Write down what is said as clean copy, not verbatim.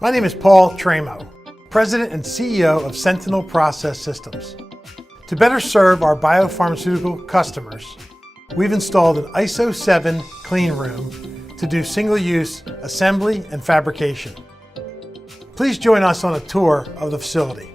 My name is Paul Tramo, President and CEO of Sentinel Process Systems. To better serve our biopharmaceutical customers, we've installed an ISO 7 Cleanroom to do single-use assembly and fabrication. Please join us on a tour of the facility.